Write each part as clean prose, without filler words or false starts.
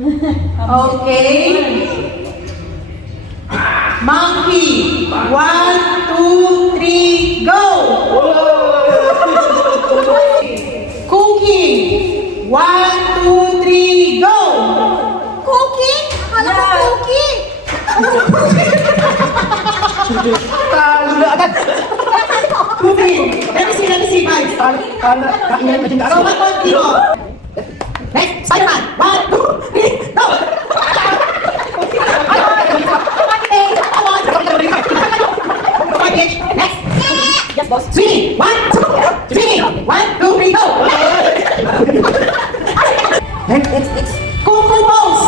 Okay. Monkey. 1, 2, 3, go! Cooking. 1, 2, 3, go! Cooking? Akala ko cooking. Talo na agad! Cooking. Let me see, guys. Kainan natin So, what was the next, Spider-Man. 1, 2, 3, go! Next. Yes, boss. Swing. 1, 2, 3. 1, 2, 3, go! It's Kung Fu pose.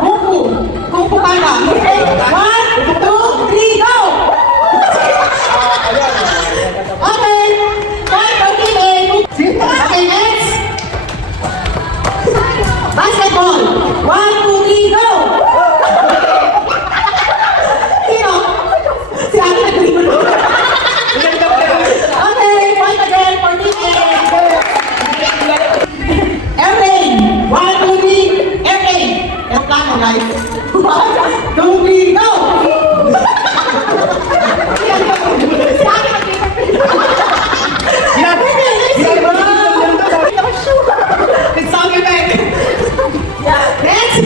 Kung Fu. Kung Fu panda. 1, 2, 3, go! Okay. Okay, next. Basketball. 1, 2, 3, go! Sino? Si Ate nag-dribble. Okay, point again for the end. Airplane. 1, 2, 3, airplane. Airplane, guys. 1, 2, 3, go! Si Ate It's sound effect. Next.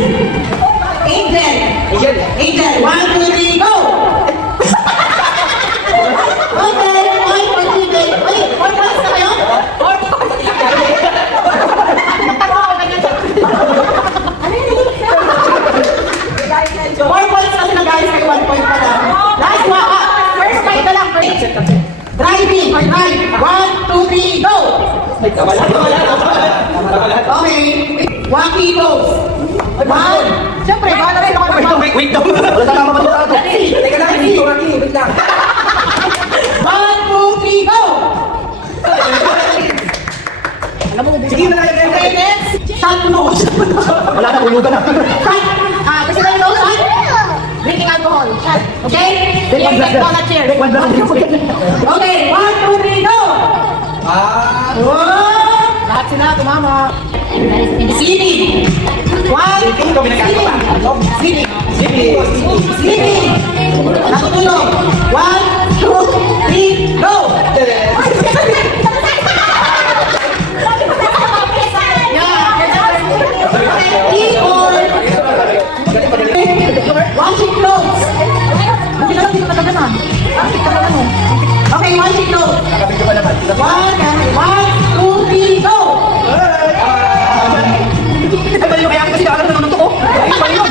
Angel. Angel. 1, 2, 3, go! Okay, point for Angel. Wait, 4 points na kayo? 4 points. Four points kasi na guys, kaya 1 point pa lang. Last one. First point na lang. Driving or drive. 1, 2, 3, go! Okay. Wacky pose. 1. Siyempre, bahala rin ako. Wait lang! Wala tama ba ito? Teka lang, hindi ko wait lang. 1, 2, 3, go! Sige na lang, Okay, next. Shot nose. wala na, ulugan na. Shot. Kasi na yung nose, shot. Drinking alcohol. Shot. Okay? Take one glass Take na. all a chair. Take one glass na. Okay, 1, 2, 3, go! Lahat sila, tumama. Sini. 1, Sini. Sini. Nakatulog. 1, 2, 3, go! Keyboard. Washing clothes. Okay, washing clothes. 1, 2, 3, go! Ano yung kaya kasi alam na nanonood ko? Ay, pa yun!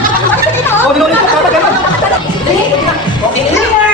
O, nanonood ko, kapag ganun. Okay.